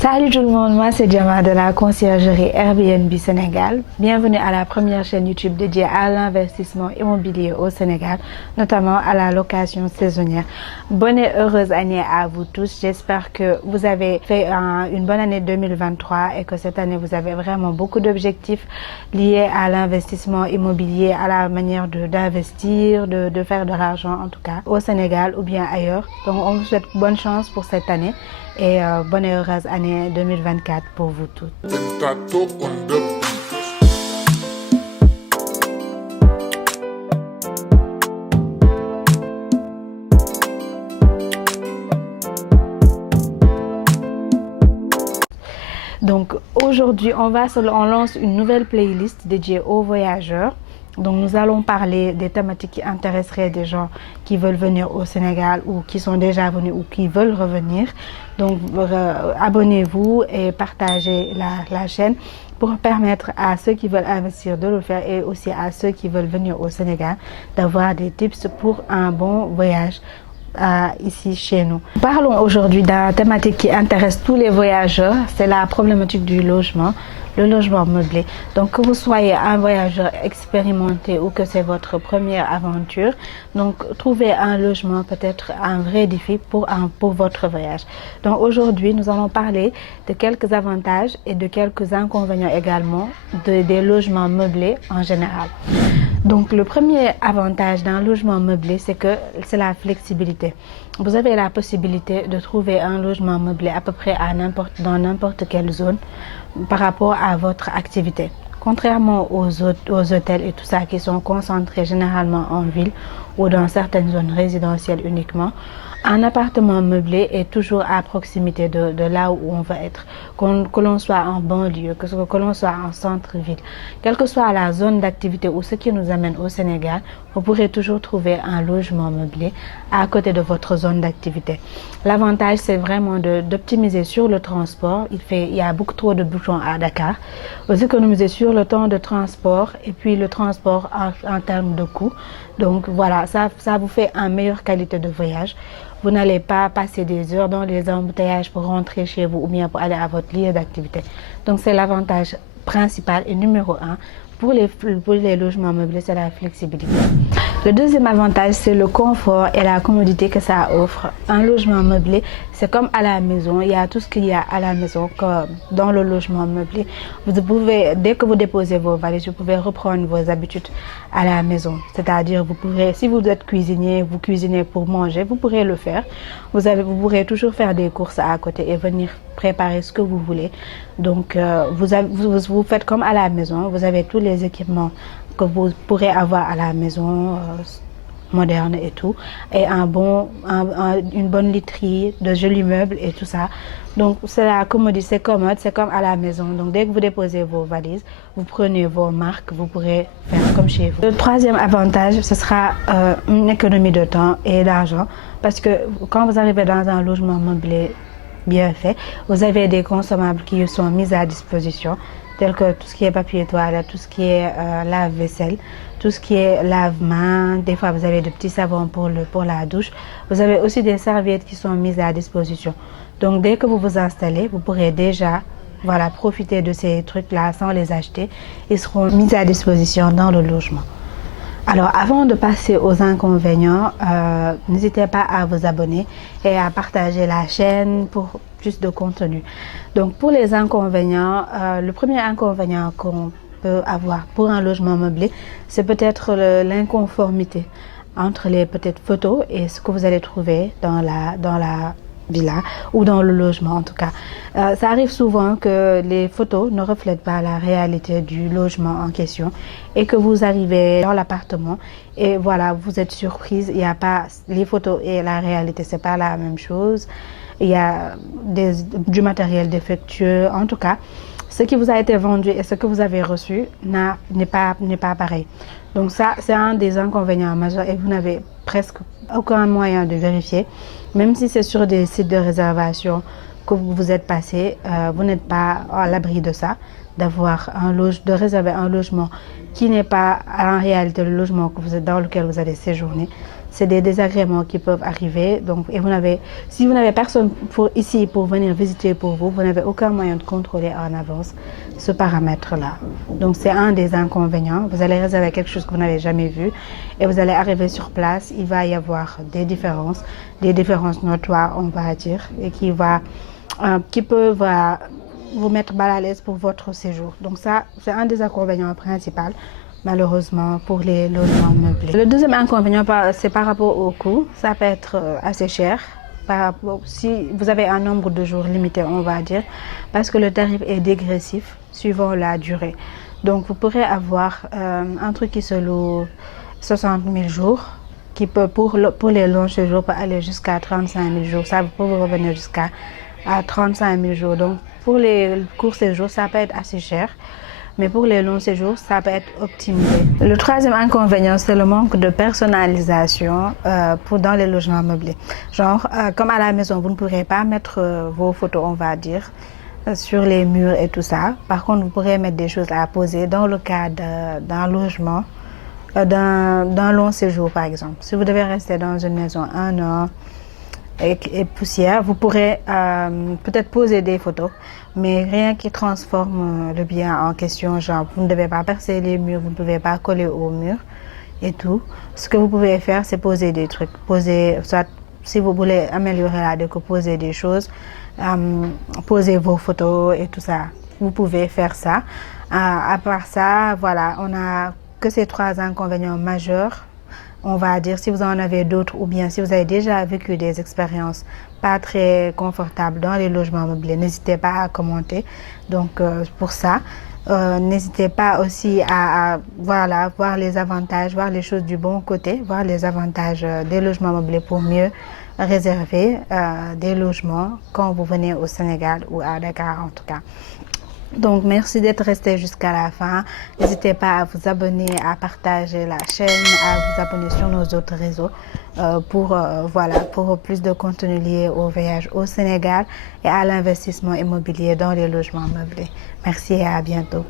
Salut tout le monde, moi c'est Diama de la conciergerie Airbnb Sénégal. Bienvenue à la première chaîne YouTube dédiée à l'investissement immobilier au Sénégal, notamment à la location saisonnière. Bonne et heureuse année à vous tous. J'espère que vous avez fait une bonne année 2023 et que cette année vous avez vraiment beaucoup d'objectifs liés à l'investissement immobilier, à la manière d'investir, de faire de l'argent en tout cas au Sénégal ou bien ailleurs. Donc on vous souhaite bonne chance pour cette année et bonne et heureuse année 2024 pour vous toutes. Donc aujourd'hui on lance une nouvelle playlist dédiée aux voyageurs. Donc nous allons parler des thématiques qui intéresseraient des gens qui veulent venir au Sénégal ou qui sont déjà venus ou qui veulent revenir. Donc abonnez-vous et partagez la chaîne pour permettre à ceux qui veulent investir de le faire et aussi à ceux qui veulent venir au Sénégal d'avoir des tips pour un bon voyage ici chez nous. Parlons aujourd'hui d'une thématique qui intéresse tous les voyageurs, c'est la problématique du logement. Le logement meublé. Donc que vous soyez un voyageur expérimenté ou que c'est votre première aventure, donc trouver un logement peut être un vrai défi pour votre voyage. Donc aujourd'hui nous allons parler de quelques avantages et de quelques inconvénients également des logements meublés en général. Donc le premier avantage d'un logement meublé, c'est la flexibilité. Vous avez la possibilité de trouver un logement meublé à peu près dans n'importe quelle zone par rapport à votre activité. Contrairement aux hôtels et tout ça qui sont concentrés généralement en ville ou dans certaines zones résidentielles uniquement, un appartement meublé est toujours à proximité de là où on va être, que l'on soit en banlieue, que l'on soit en centre-ville. Quelle que soit la zone d'activité ou ce qui nous amène au Sénégal, vous pourrez toujours trouver un logement meublé à côté de votre zone d'activité. L'avantage, c'est vraiment d'optimiser sur le transport. Il y a beaucoup trop de bouchons à Dakar. Vous économisez sur le temps de transport et puis le transport en termes de coût. Donc voilà, ça vous fait une meilleure qualité de voyage. Vous n'allez pas passer des heures dans les embouteillages pour rentrer chez vous ou bien pour aller à votre lieu d'activité. Donc c'est l'avantage principal et numéro un pour les logements meublés, c'est la flexibilité. Le deuxième avantage, c'est le confort et la commodité que ça offre. Un logement meublé, c'est comme à la maison. Il y a tout ce qu'il y a à la maison comme dans le logement meublé. Vous pouvez, dès que vous déposez vos valises, vous pouvez reprendre vos habitudes à la maison. C'est-à-dire, si vous êtes cuisinier, vous cuisinez pour manger, vous pourrez le faire. Vous pourrez toujours faire des courses à côté et venir préparer ce que vous voulez. Donc, vous faites comme à la maison. Vous avez tous les équipements que vous pourrez avoir à la maison, moderne et tout, et une bonne literie, de jolis meubles et tout ça. Donc c'est la commodité, c'est commode, c'est comme à la maison. Donc dès que vous déposez vos valises, vous prenez vos marques, vous pourrez faire comme chez vous. Le troisième avantage, ce sera une économie de temps et d'argent, parce que quand vous arrivez dans un logement meublé bien fait, vous avez des consommables qui sont mis à disposition, tels que tout ce qui est papier toilette, tout ce qui est lave-vaisselle, tout ce qui est lave-main. Des fois, vous avez de petits savons pour la douche. Vous avez aussi des serviettes qui sont mises à disposition. Donc, dès que vous vous installez, vous pourrez déjà profiter de ces trucs-là sans les acheter. Ils seront mis à disposition dans le logement. Alors, avant de passer aux inconvénients, n'hésitez pas à vous abonner et à partager la chaîne pour plus de contenu. Donc, pour les inconvénients, le premier inconvénient qu'on peut avoir pour un logement meublé, c'est peut-être l'inconformité entre les peut-être photos et ce que vous allez trouver dans la villa ou dans le logement en tout cas. Ça arrive souvent que les photos ne reflètent pas la réalité du logement en question et que vous arrivez dans l'appartement et voilà, vous êtes surprise, il n'y a pas les photos et la réalité, c'est pas la même chose. Il y a du matériel défectueux, en tout cas. Ce qui vous a été vendu et ce que vous avez reçu n'est pas pareil. Donc ça, c'est un des inconvénients majeurs et vous n'avez presque aucun moyen de vérifier. Même si c'est sur des sites de réservation que vous vous êtes passé, vous n'êtes pas à l'abri de ça, de réserver un logement qui n'est pas en réalité le logement dans lequel vous allez séjourner. c'est des désagréments qui peuvent arriver. Donc, et si vous n'avez personne ici pour venir visiter pour vous, vous n'avez aucun moyen de contrôler en avance ce paramètre-là. Donc, c'est un des inconvénients. Vous allez réserver quelque chose que vous n'avez jamais vu et vous allez arriver sur place. Il va y avoir des différences notoires, on va dire, et qui peuvent vous mettre mal à l'aise pour votre séjour. Donc ça, c'est un des inconvénients principaux, malheureusement, pour les logements meublés. Le deuxième inconvénient, c'est par rapport au coût. Ça peut être assez cher. Si vous avez un nombre de jours limité, on va dire, parce que le tarif est dégressif suivant la durée. Donc, vous pourrez avoir un truc qui se loue 60 000 jours, qui peut, pour les longs séjours, peut aller jusqu'à 35 000 jours. Ça peut vous revenir jusqu'à 35 000 jours. Donc, pour les courts séjours, ça peut être assez cher. Mais pour les longs séjours, ça peut être optimisé. Le troisième inconvénient, c'est le manque de personnalisation dans les logements meublés. Genre, comme à la maison, vous ne pourrez pas mettre vos photos, on va dire, sur les murs et tout ça. Par contre, vous pourrez mettre des choses à poser dans le cas d'un logement, d'un long séjour, par exemple. Si vous devez rester dans une maison un an, et poussière, vous pourrez peut-être poser des photos, mais rien qui transforme le bien en question. Genre, vous ne devez pas percer les murs, vous ne pouvez pas coller au mur et tout. Ce que vous pouvez faire, c'est poser des trucs. Soit si vous voulez améliorer la déco, poser des choses, poser vos photos et tout ça. Vous pouvez faire ça. À part ça, voilà, on a que ces trois inconvénients majeurs. On va dire, si vous en avez d'autres ou bien si vous avez déjà vécu des expériences pas très confortables dans les logements meublés, n'hésitez pas à commenter. Donc, pour ça, n'hésitez pas aussi à voir les avantages, voir les choses du bon côté, voir les avantages des logements meublés pour mieux réserver des logements quand vous venez au Sénégal ou à Dakar en tout cas. Donc, merci d'être resté jusqu'à la fin. N'hésitez pas à vous abonner, à partager la chaîne, à vous abonner sur nos autres réseaux pour plus de contenu lié au voyage au Sénégal et à l'investissement immobilier dans les logements meublés. Merci et à bientôt.